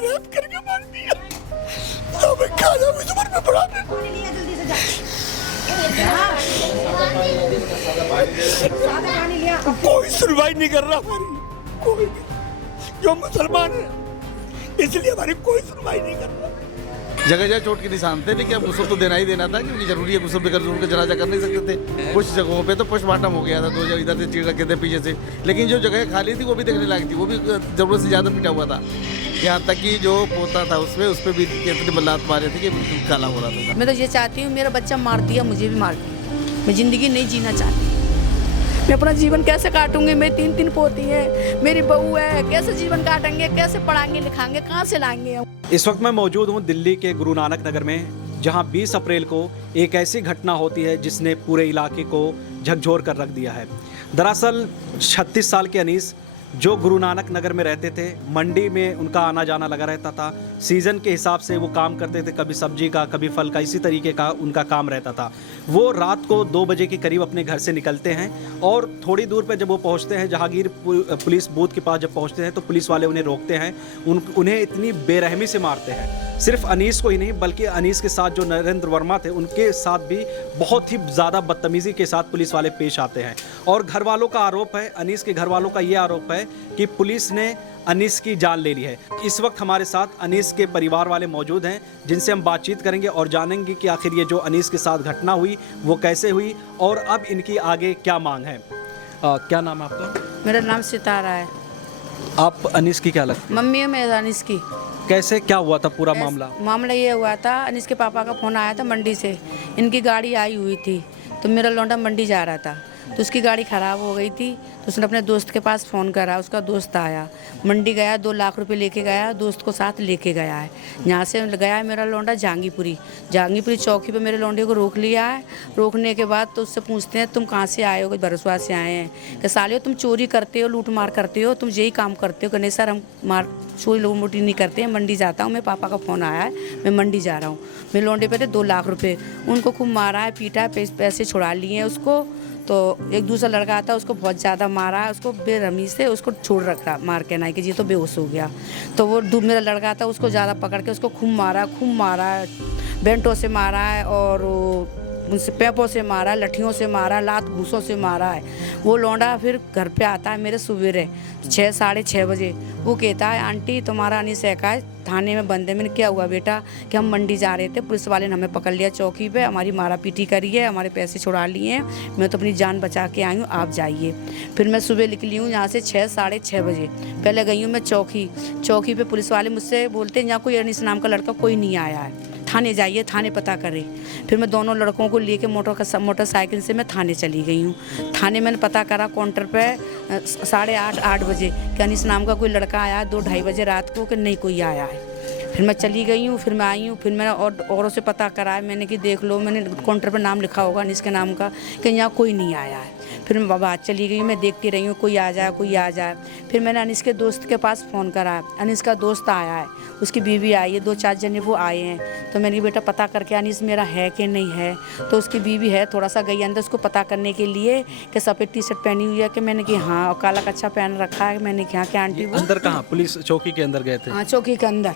Rape करके मार दिया। तो मैं खाना भी उम्र में पड़ा मैं। कोई सुनवाई नहीं कर रहा हमारी, कोई भी। जो मुसलमान है इसलिए हमारी कोई सुनवाई नहीं कर रहा। जगह जगह चोट के निशान थे, लेकिन अब गुस्ल तो देना ही देना था क्योंकि जरूरी है। गुस्ल बगैर उनका जनाजा कर नहीं सकते थे। कुछ जगहों पे तो पोस्टमार्टम हो गया था, 2 जगह इधर से चीड़ रखे थे पीछे से, लेकिन जो जगह खाली थी वो भी देखने लायक थी, वो भी ज़रूरत से ज़्यादा पिटा हुआ था। यहाँ तक कि जो पोता था उसमें उस पर भी इतनी बल्लात मारे थे कि बिल्कुल काला हो रहा था। मैं तो ये चाहती हूँ मेरा बच्चा मार दिया, मुझे भी मार दिया। मैं ज़िंदगी नहीं जीना चाहती। मैं अपना जीवन कैसे काटूंगी? मेरी 3 पोती है, मेरी बहू है, कैसे जीवन काटेंगे? कैसे पढ़ाएंगे लिखाएंगे? कहाँ से लाएंगे हम? इस वक्त मैं मौजूद हूँ दिल्ली के गुरु नानक नगर में, जहाँ 20 अप्रैल को एक ऐसी घटना होती है जिसने पूरे इलाके को झकझोर कर रख दिया है। दरअसल 36 साल के अनीस जो गुरु नानक नगर में रहते थे, मंडी में उनका आना जाना लगा रहता था। सीज़न के हिसाब से वो काम करते थे, कभी सब्जी का कभी फल का, इसी तरीके का उनका काम रहता था। वो रात को 2 बजे के करीब अपने घर से निकलते हैं और थोड़ी दूर पर जब वो पहुंचते हैं, जहांगीर पुलिस बूथ के पास जब पहुंचते हैं तो पुलिस वाले उन्हें रोकते हैं। उन्हें इतनी बेरहमी से मारते हैं। सिर्फ अनीस को ही नहीं बल्कि अनीस के साथ जो नरेंद्र वर्मा थे उनके साथ भी बहुत ही ज़्यादा बदतमीज़ी के साथ पुलिस वाले पेश आते हैं। और घर वालों का आरोप है, अनीस के घर वालों का ये आरोप है कि पुलिस ने अनीस की जान ले ली है। इस वक्त हमारे साथ अनीस के परिवार वाले मौजूद हैं, जिनसे हम बातचीत करेंगे और जानेंगे कि आखिर ये जो अनीस के साथ घटना हुई वो कैसे हुई और अब इनकी आगे क्या मांग है। क्या नाम है आपका? मेरा नाम सितारा है। आप अनीस की क्या लगती? मम्मी है मैं अनीस की। कैसे क्या हुआ था पूरा मामला? मामला ये हुआ था, अनीस के पापा का फ़ोन आया था मंडी से। इनकी गाड़ी आई हुई थी तो मेरा लौंडा मंडी जा रहा था, तो उसकी गाड़ी ख़राब हो गई थी। तो उसने अपने दोस्त के पास फ़ोन करा, उसका दोस्त आया, मंडी गया, 2 लाख रुपए लेके गया, दोस्त को साथ लेके गया है। यहाँ से गया है मेरा लौंडा जहांगीरपुरी चौकी पे मेरे लौंडे को रोक लिया है। रोकने के बाद तो उससे पूछते हैं तुम कहाँ से आए हो? भरसवा से आए हैं। कि साले तुम चोरी करते हो, लूट मार करते हो, तुम यही काम करते हो? कहने सर हम चोरी लूट मोटी नहीं करते हैं, मंडी जाता हूँ, मेरे पापा का फ़ोन आया है, मैं मंडी जा रहा हूँ। मेरे लौंडे पे थे 2 लाख रुपये, उनको खूब मारा है, पीटा है, पैसे छुड़ा लिए हैं उसको। तो एक दूसरा लड़का आता है, उसको बहुत ज़्यादा मारा है, उसको बेरहमी से उसको छोड़ रखा मार के ना कि ये तो बेहोश हो गया। तो वो मेरा लड़का आता है, उसको ज़्यादा पकड़ के उसको खूब मारा है, बेंटों से मारा है और उनसे पैपों से मारा, लठियों से मारा, लात घूसों से मारा है। वो लौंडा फिर घर पे आता है मेरे सवेरे 6 साढ़े 6 बजे। वो कहता है आंटी तुम्हारा अनीस का है, थाने में बंद है। मैंने क्या हुआ बेटा? कि हम मंडी जा रहे थे, पुलिस वाले ने हमें पकड़ लिया चौकी पे, हमारी मारा पीटी करी है, हमारे पैसे छुड़ा लिए हैं, मैं तो अपनी जान बचा के आई हूँ, आप जाइए। फिर मैं सुबह निकली हूँ यहाँ से 6 साढ़े 6 बजे। पहले गई हूँ मैं चौकी पे, पुलिस वाले मुझसे बोलते हैं यहाँ कोई अनीस नाम का लड़का कोई नहीं आया है, थाने जाइए, थाने पता करें। फिर मैं दोनों लड़कों को लेके मोटरसाइकिल से मैं थाने चली गई हूँ। थाने मैंने पता करा काउंटर पे 8:30 बजे कि अनीस नाम का कोई लड़का आया है, 2-2:30 बजे रात को कि नहीं कोई आया है। फिर मैं चली गई हूँ, फिर मैं आई हूँ, फिर मैंने औरों से पता कराया, मैंने कि देख लो, मैंने काउंटर पर नाम लिखा होगा अनीस के नाम का कि यहाँ कोई नहीं आया है। फिर मैं बाबा चली गई, मैं देखती रही हूँ कोई आ जाए। फिर मैंने अनीस के दोस्त के पास फ़ोन करा, अनीस का दोस्त आया है, उसकी बीवी आई है, 2-4 जने वो आए हैं। तो मैंने बेटा पता करके अनीस मेरा है कि नहीं है? तो उसकी बीवी है, थोड़ा सा गई अंदर उसको पता करने के लिए कि सफ़ेद टी-शर्ट पहनी हुई है, कि मैंने कि हाँ, और काला कच्छा पहन रखा है। मैंने कहा कि आंटी वो अंदर कहाँ? पुलिस चौकी के अंदर गए थे? हाँ चौकी के अंदर,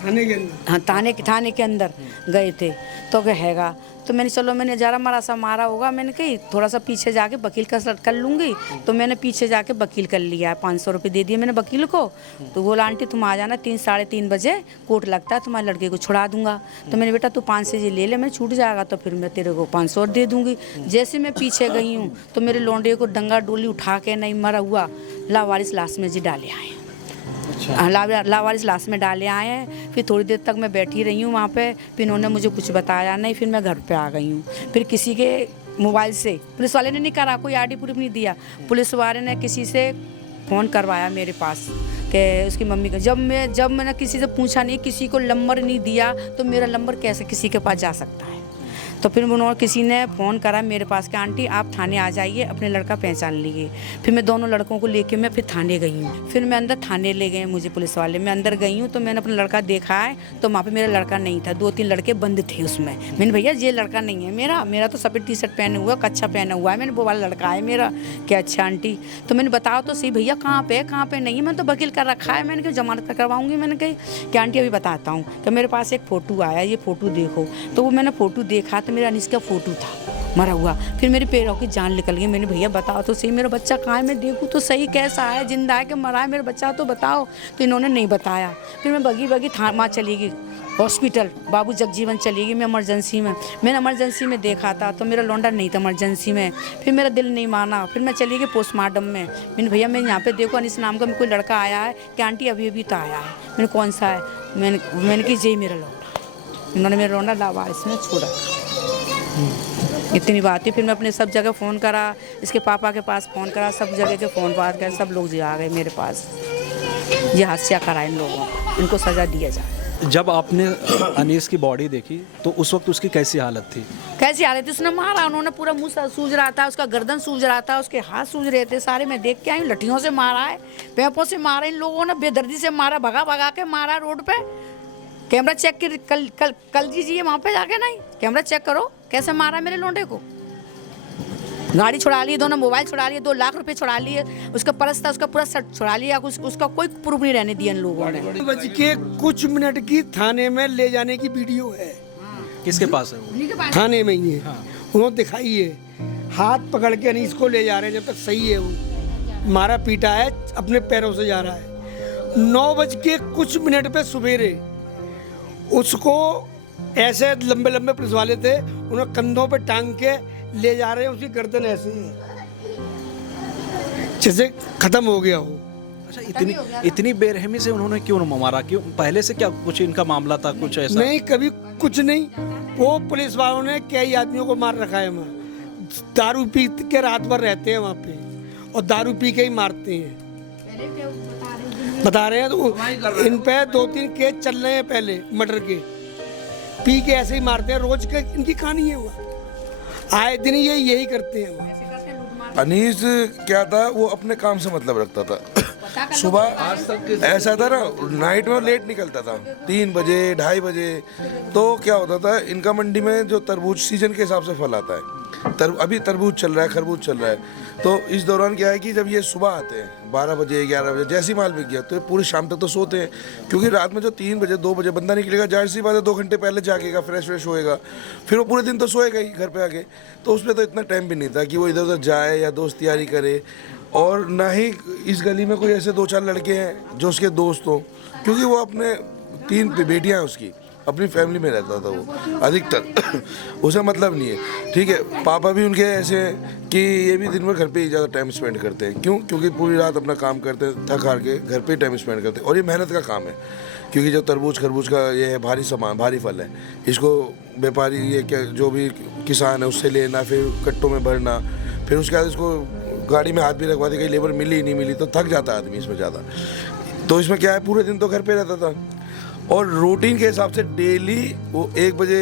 थाने के अंदर, हाँ थाने के अंदर गए थे। तो कहेगा तो मैंने चलो मैंने ज़रा मारा सा मारा होगा, मैंने कही थोड़ा सा पीछे जाके वकील का कर लूँगी। तो मैंने पीछे जाके वकील कर लिया, 500 रुपये दे दिए मैंने वकील को। तो बोला आंटी तुम आ जाना 3 साढ़े 3 बजे कोर्ट लगता है, तुम्हारे लड़के को छुड़ा दूंगा। तो मैंने बेटा तू 500 ले ले, मैं छूट जाएगा तो फिर मैं तेरे को 500 दे दूँगी। जैसे मैं पीछे गई हूँ तो मेरे लौंडे को डंगा डोली उठा के नहीं मरा हुआ लावारिस लाश में जी डाले आए। लावारिस लाश में डाले आए हैं। फिर थोड़ी देर तक मैं बैठी रही हूँ वहाँ पे, फिर इन्होंने मुझे कुछ बताया नहीं। फिर मैं घर पे आ गई हूँ। फिर किसी के मोबाइल से, पुलिस वाले ने नहीं करा, कोई आईडी प्रूफ नहीं दिया, पुलिस वाले ने किसी से फ़ोन करवाया मेरे पास कि उसकी मम्मी का। जब मैंने किसी से पूछा नहीं, किसी को नंबर नहीं दिया, तो मेरा नंबर कैसे किसी के पास जा सकता है? तो फिर उन्होंने किसी ने फ़ोन करा मेरे पास कि आंटी आप थाने आ जाइए, अपने लड़का पहचान लीजिए। फिर मैं दोनों लड़कों को लेके मैं फिर थाने गई हूँ। फिर मैं अंदर थाने ले गए मुझे पुलिस वाले, मैं अंदर गई हूँ तो मैंने अपना लड़का देखा है तो वहाँ पे मेरा लड़का नहीं था, 2-3 लड़के बंद थे उसमें। मैंने भैया ये लड़का नहीं है मेरा तो सफ़ेद टी शर्ट पहने हुआ, कच्छा पहना हुआ है, मैंने वो वाला लड़का है मेरा। क्या अच्छा आंटी, तो मैंने बताओ तो सही भैया कहाँ पे नहीं, मैंने तो वकील कर रखा है, मैंने कहा जमानत करवाऊंगी। मैंने कही कि आंटी अभी बताता हूँ कि मेरे पास एक फ़ोटो आया, ये फ़ोटो देखो। तो वो मैंने फ़ोटो देखा तो मेरा अनीस का फ़ोटो था मरा हुआ। फिर मेरे पैरों की जान निकल गई। मैंने भैया बताओ तो सही मेरा बच्चा कहाँ है, मैं देखूँ तो सही कैसा है, जिंदा है कि मरा है मेरा बच्चा, तो बताओ। तो इन्होंने नहीं बताया। फिर मैं बगी थाना चली गई, हॉस्पिटल बाबू जगजीवन चली गई मैं इमरजेंसी में। मैंने इमरजेंसी में देखा था तो मेरा लौंडा नहीं था इमरजेंसी में। फिर मेरा दिल नहीं माना, फिर मैं चली गई पोस्टमार्टम में। मैंने भैया मैं यहाँ पे देखो अनीस नाम का कोई लड़का आया है कि आंटी अभी तो आया है। मैंने कौन सा है, मैंने कि जे मेरा लौंडा। उन्होंने मेरा लौंडा लावारिस में छोड़ा। इतनी बात थी। फिर मैं अपने सब जगह फ़ोन करा, इसके पापा के पास फ़ोन करा, सब जगह के फ़ोन बात कर, सब लोग आ गए मेरे पास। ये हादसा करा इन लोगों, इनको सज़ा दिया जाए। जब आपने अनीस की बॉडी देखी तो उस वक्त उसकी कैसी हालत थी? कैसी हालत थी, उसने मारा, उन्होंने पूरा मुंह सूज रहा था, उसका गर्दन सूज रहा था, उसके हाथ सूज रहे थे सारे। मैं देख के आई, लठियों से मारा है, पैपों से मारा, इन लोगों ने बेदर्दी से मारा, भगा के मारा रोड पे। कैमरा चेक कल दीजिए वहाँ पे जाके, नहीं कैमरा चेक करो कैसे मारा मेरे लोंडे को। गाड़ी छुड़ा ली, दोनों मोबाइल छुड़ा लिए, 2 लाख रुपए छुड़ा लिए, उसका पर्स था उसका पूरा सेट छुड़ा लिया, उसका कोई प्रूफ नहीं रहने दिया इन लोगों ने। बज के कुछ मिनट की थाने में ले जाने की वीडियो है। किसके पास है वो? थाने में ही है। उन्होंने दिखाई है, हाथ पकड़ के अनीस को ले जा रहे हैं, जब तक सही है वो मारा पीटा है, अपने पैरों से जा रहा है। 9 बज के कुछ मिनट पे सवेरे उसको ऐसे लंबे पुलिस वाले थे, उन्होंने कंधों पे टांग के ले जा रहे हैं, उसकी गर्दन ऐसे ही जैसे खत्म हो गया हो। अच्छा, इतनी बेरहमी से उन्होंने क्यों मारा? क्यों, पहले से क्या कुछ इनका मामला था कुछ ऐसा? नहीं, कभी कुछ नहीं। वो पुलिस वालों ने कई आदमियों को मार रखा है वहाँ। दारू पी के रात भर रहते हैं वहाँ पे और दारू पी के ही मारते हैं। बता रहे हैं तो इन पे 2-3 केस चल रहे हैं पहले मर्डर के, पी के ऐसे ही मारते हैं। रोज का इनकी कहानी है वहाँ, आए दिन ये यही करते हैं वहाँ। अनीस क्या था, वो अपने काम से मतलब रखता था। सुबह ऐसा था ना, नाइट में लेट निकलता था, 3 बजे 2:30 बजे। तो क्या होता था, इनका मंडी में जो तरबूज सीजन के हिसाब से फल आता है, अभी तरबूज चल रहा है, खरबूज चल रहा है। तो इस दौरान क्या है कि जब ये सुबह आते हैं 12 बजे 11 बजे, जैसी माल बिक गया तो ये पूरी शाम तक तो सोते हैं, क्योंकि रात में जो 3 बजे 2 बजे बंदा निकलेगा, जाहिर सी बात है 2 घंटे पहले जागेगा, फ्रेश होएगा, फिर वो पूरे दिन तो सोएगा ही घर पे आके। तो उसमें तो इतना टाइम भी नहीं था कि वो इधर उधर जाए या दोस्त यारी करे। और ना ही इस गली में कोई ऐसे 2-4 लड़के हैं जो उसके दोस्त हों, क्योंकि वो अपने 3 बेटियाँ हैं उसकी, अपनी फैमिली में रहता था वो अधिकतर। उसे मतलब नहीं है, ठीक है। पापा भी उनके ऐसे हैं कि ये भी दिन भर घर पे ही ज़्यादा टाइम स्पेंड करते हैं। क्यों? क्योंकि पूरी रात अपना काम करते हैं, थक हार के घर पे ही टाइम स्पेंड करते हैं। और ये मेहनत का काम है, क्योंकि जो तरबूज खरबूज का ये है भारी सामान, भारी फल है। इसको व्यापारी ये क्या जो भी किसान है उससे लेना, फिर कट्टों में भरना, फिर उसके बाद इसको गाड़ी में हाथ भी रखवा दे, कहीं लेबर मिली नहीं मिली तो थक जाता है आदमी इसमें ज़्यादा। तो इसमें क्या है, पूरे दिन तो घर पे रहता था और रूटीन के हिसाब से डेली वो 1 बजे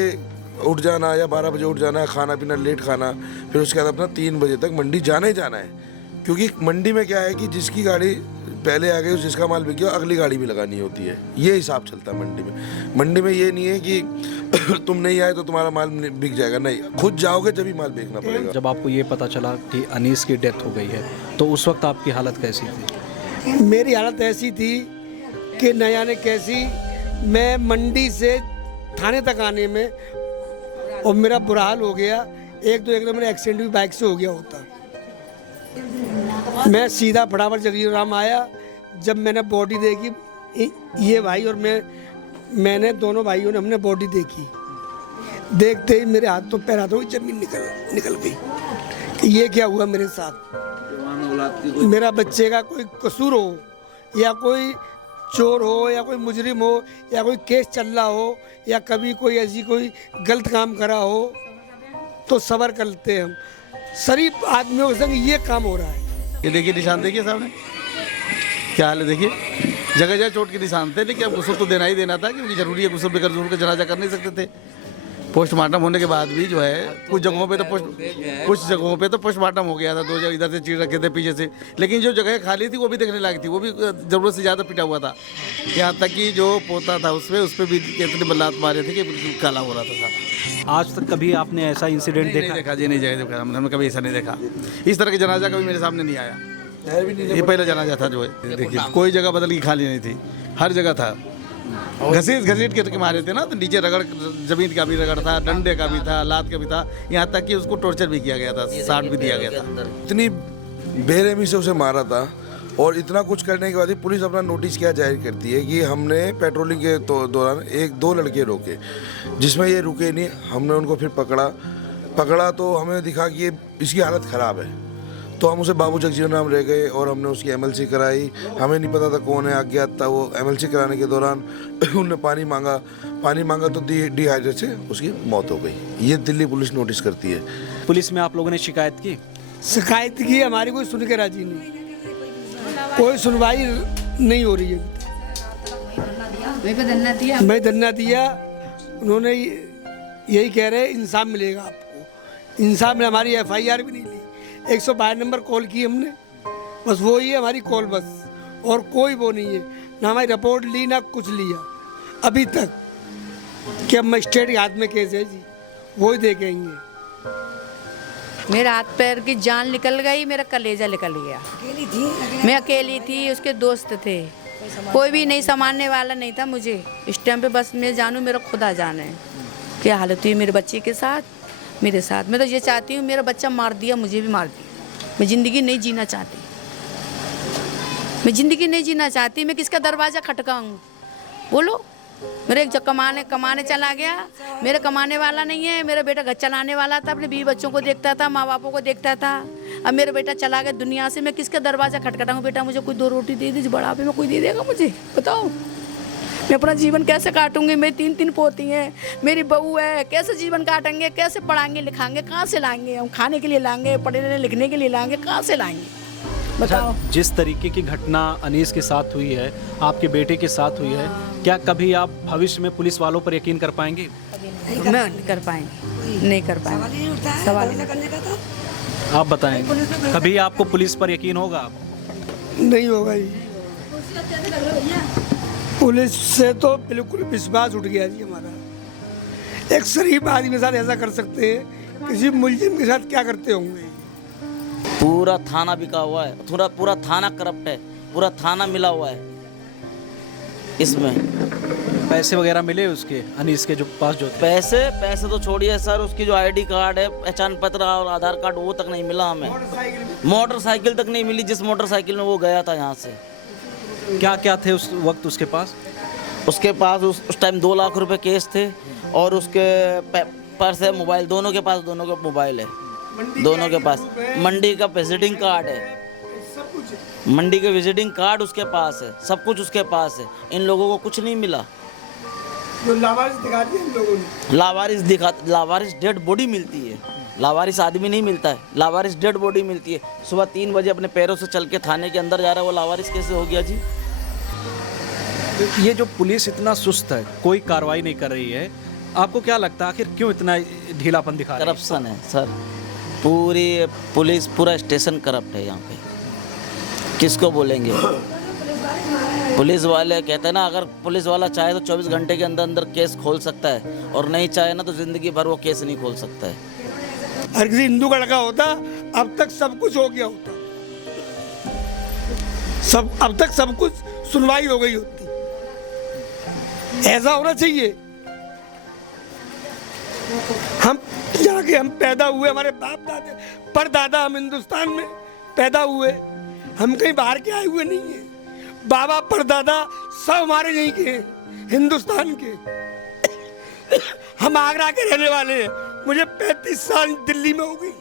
उठ जाना या 12 बजे उठ जाना, खाना पीना लेट खाना, फिर उसके बाद अपना 3 बजे तक मंडी जाना ही जाना है। क्योंकि मंडी में क्या है कि जिसकी गाड़ी पहले आ गई, जिसका माल बिक गया, अगली गाड़ी भी लगानी होती है। ये हिसाब चलता है मंडी में। मंडी में ये नहीं है कि तुम नहीं आए तो तुम्हारा माल बिक जाएगा, नहीं, खुद जाओगे जब ही माल बेचना पड़ेगा। जब आपको ये पता चला कि अनीस की डेथ हो गई है तो उस वक्त आपकी हालत कैसी थी? मेरी हालत ऐसी थी कि न जाने कैसी, मैं मंडी से थाने तक आने में और मेरा बुरा हाल हो गया। एक मेरा एक्सीडेंट भी बाइक से हो गया होता। मैं सीधा फटाफट जगजीवन राम आया। जब मैंने बॉडी देखी, ये भाई और मैंने दोनों भाइयों ने हमने बॉडी देखी। देखते ही मेरे हाथ तो पैर हाथों की जमीन निकल गई कि ये क्या हुआ मेरे साथ। मेरा बच्चे का कोई कसूर हो या कोई चोर हो या कोई मुजरिम हो या कोई केस चल रहा हो या कभी कोई ऐसी कोई गलत काम करा हो तो सब्र करते हैं हम। शरीफ आदमियों के संग ये काम हो रहा है। ये देखिए निशान, देखिए सामने क्या हाल है, देखिए जगह जगह चोट के निशान थे। लेकिन अब गुस्ल तो देना ही देना था, क्योंकि जरूरी है, गुस्ल बगैर जुर्म का जनाजा कर नहीं सकते थे। पोस्टमार्टम होने के बाद भी जो है कुछ जगहों पे तो पोस्टमार्टम हो गया था, 2 जगह इधर से चीर रखे थे पीछे से, लेकिन जो जगह खाली थी वो भी देखने लायक थी, वो भी ज़रूरत से ज़्यादा पिटा हुआ था। यहाँ तक कि जो पोता था उस पर भी कितने बल्लात मारे थे कि बिल्कुल काला हो रहा था सारा। आज तक कभी आपने ऐसा इंसिडेंट नहीं देखा जी, नहीं देखा, हमने कभी ऐसा नहीं देखा। इस तरह के जनाजा कभी मेरे सामने नहीं आया, ये पहला जनाजा था जो है। देखिए कोई जगह बदल की खाली नहीं थी, हर जगह था। घसीट के मारे थे ना, तो नीचे रगड़, जमीन का भी रगड़ था, डंडे का भी था, लात का भी था, यहाँ तक कि उसको टॉर्चर भी किया गया था, साट भी दिया गया था। इतनी बेरहमी से उसे मारा था और इतना कुछ करने के बाद ही पुलिस अपना नोटिस क्या जाहिर करती है कि हमने पेट्रोलिंग के दौरान 1-2 लड़के रोके, जिसमें ये रुके नहीं। हमने उनको फिर पकड़ा तो हमें दिखा कि ये इसकी हालत ख़राब है, तो हम उसे बाबू जगजीवन राम रह गए और हमने उसकी MLC कराई। हमें नहीं पता था कौन है, अज्ञात था वो। MLC कराने के दौरान उनने पानी मांगा तो डिहाइड्रेट से उसकी मौत हो गई। ये दिल्ली पुलिस नोटिस करती है। पुलिस में आप लोगों ने शिकायत की? शिकायत की, हमारी कोई सुन के राजी नहीं, कोई सुनवाई नहीं हो रही है। मैं धरना दिया, उन्होंने यही कह रहे इंसाफ मिलेगा आपको। इंसाफ में हमारी FIR भी नहीं ली, 112 नंबर कॉल की हमने, बस वो ही है हमारी कॉल बस, और कोई वो नहीं है। ना हमारी रिपोर्ट ली ना कुछ लिया अभी तक, कि अब मजिस्ट्रेट के हाथ में केस है जी, वो ही देखेंगे। मेरे हाथ पैर की जान निकल गई, मेरा कलेजा निकल गया। मैं अकेली थी, उसके दोस्त थे, कोई भी नहीं संभालने वाला नहीं था मुझे इस टाइम पे। बस मैं जानूँ, मेरा खुदा जाने क्या हालत हुई मेरे बच्चे के साथ, मेरे साथ। मैं तो ये चाहती हूँ, मेरा बच्चा मार दिया, मुझे भी मार दिया। मैं ज़िंदगी नहीं जीना चाहती, मैं ज़िंदगी नहीं जीना चाहती। मैं किसका दरवाज़ा खटकाऊँ बोलो? मेरे एक कमाने चला गया, मेरा कमाने वाला नहीं है। मेरा बेटा घर चलाने वाला था, अपने 20 बच्चों को देखता था, माँ बापों को देखता था। अब मेरा बेटा चला गया दुनिया से, मैं किसका दरवाज़ा खटखटाऊँ? बेटा मुझे कोई 2 रोटी दे दीजिए, बुढ़ापे में कोई दे देगा मुझे? बताओ मैं अपना जीवन कैसे काटूंगी? मेरी 3 पोती हैं, मेरी बहू है, कैसे जीवन काटेंगे? कैसे पढ़ाएंगे लिखाएंगे? कहाँ से लाएंगे हम? खाने के लिए लाएंगे, पढ़ने लिखने के लिए लाएंगे, कहाँ से लाएंगे बताओ? जिस तरीके की घटना अनीस के साथ हुई है, आपके बेटे के साथ हुई है, क्या कभी आप भविष्य में पुलिस वालों पर यकीन कर पाएंगे? मैं नहीं कर पाएंगे, नहीं कर पाएंगे। सवाल आप बताएं, कभी आपको पुलिस पर यकीन होगा? नहीं होगा जी, पुलिस से तो बिल्कुल विश्वास उठ गया जी हमारा। एक शरीफ आदमी के साथ ऐसा कर सकते हैं, किसी मुलजिम के साथ क्या करते होंगे? पूरा थाना बिका हुआ है, पूरा थाना करप्ट है, पूरा थाना मिला हुआ है इसमें। पैसे वगैरह मिले उसके, अनीस के जो पास जो थे? पैसे तो छोड़िए सर, उसकी जो ID कार्ड है, पहचान पत्र और आधार कार्ड, वो तक नहीं मिला हमें। मोटरसाइकिल तक नहीं मिली, जिस मोटरसाइकिल में वो गया था यहाँ से। क्या क्या थे उस वक्त उसके पास? उसके पास उस टाइम 2 लाख रुपए केस थे, और उसके पर्स है, मोबाइल, दोनों के पास, दोनों का मोबाइल है, दोनों के पास। मंडी का विजिटिंग कार्ड है, मंडी का विजिटिंग कार्ड उसके पास है, सब कुछ उसके पास है। इन लोगों को कुछ नहीं मिला। लावारिस दिखा दिया इन लोगों ने। लावारिस डेड बॉडी मिलती है, लावारिस आदमी नहीं मिलता है, लावारिस डेड बॉडी मिलती है। सुबह 3 बजे अपने पैरों से चल के थाने के अंदर जा रहा है, वो लावारिस कैसे हो गया जी? ये जो पुलिस इतना सुस्त है, कोई कार्रवाई नहीं कर रही है, आपको क्या लगता है आखिर क्यों इतना ढीलापन दिखा रही है? करप्शन है सर, पूरी पुलिस, पूरा स्टेशन करप्ट है यहाँ पे। किसको बोलेंगे? पुलिस वाले कहते हैं ना, अगर पुलिस वाला चाहे तो 24 घंटे के अंदर अंदर केस खोल सकता है, और नहीं चाहे ना तो जिंदगी भर वो केस नहीं खोल सकता है। हर किसी हिंदू का लड़का होता, अब तक सब कुछ हो गया होता, अब तक सब कुछ सुनवाई हो गई होती। ऐसा होना चाहिए। हम जाके हम पैदा हुए, हमारे बाप दादे परदादा हम हिंदुस्तान में पैदा हुए, हम कहीं बाहर के आए हुए नहीं है। बाबा परदादा सब हमारे यहीं के हैं, हिंदुस्तान के। हम आगरा के रहने वाले हैं। मुझे 35 साल दिल्ली में हो गई।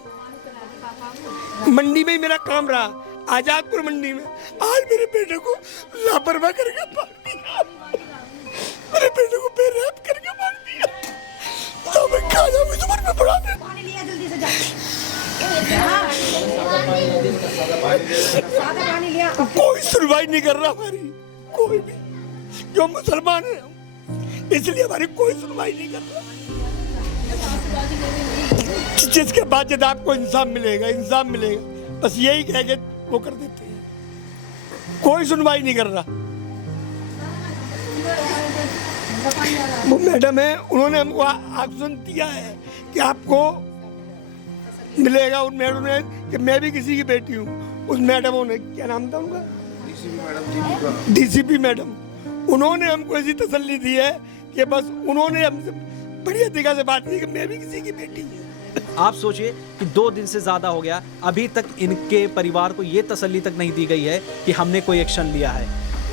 मंडी में ही मेरा काम रहा, आजादपुर मंडी में। आज मेरे बेटे को लापरवाह करके मार दिया, मेरे बेटे को बेरहम करके मार दिया। तो मैं कहाँ जाऊँ इस उम्र में पढ़ाने? कोई सुनवाई नहीं कर रहा हमारी, कोई भी। जो मुसलमान है इसलिए हमारी कोई सुनवाई नहीं कर रहा। जिसके बाद जब आपको इंसाफ मिलेगा, इंसाफ मिलेगा, बस यही कह के वो कर देते हैं। कोई सुनवाई नहीं कर रहा। वो मैडम है, उन्होंने हमको आश्वासन दिया है कि आपको मिलेगा। उन मैडम ने कि मैं भी किसी की बेटी हूँ। उस मैडमों ने, क्या नाम था उनका, डीसीपी मैडम, उन्होंने हमको ऐसी तसल्ली दी है कि बस उन्होंने हमसे बढ़िया तरीका से बात की कि मैं भी किसी की बेटी हूँ। आप सोचिए कि 2 दिन से ज़्यादा हो गया, अभी तक इनके परिवार को ये तसल्ली तक नहीं दी गई है कि हमने कोई एक्शन लिया है।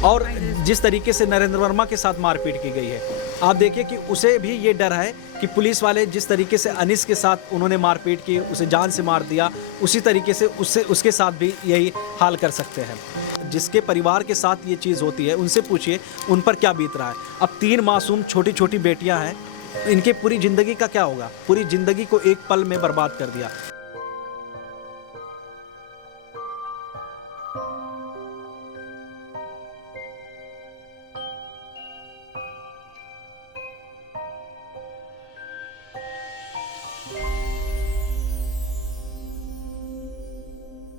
और जिस तरीके से नरेंद्र वर्मा के साथ मारपीट की गई है, आप देखिए कि उसे भी ये डर है कि पुलिस वाले जिस तरीके से अनीस के साथ उन्होंने मारपीट की, उसे जान से मार दिया, उसी तरीके से उसके साथ भी यही हाल कर सकते हैं। जिसके परिवार के साथ ये चीज़ होती है, उनसे पूछिए उन पर क्या बीत रहा है। अब 3 मासूम छोटी छोटी बेटियां हैं, इनके पूरी ज़िंदगी का क्या होगा। पूरी ज़िंदगी को एक पल में बर्बाद कर दिया।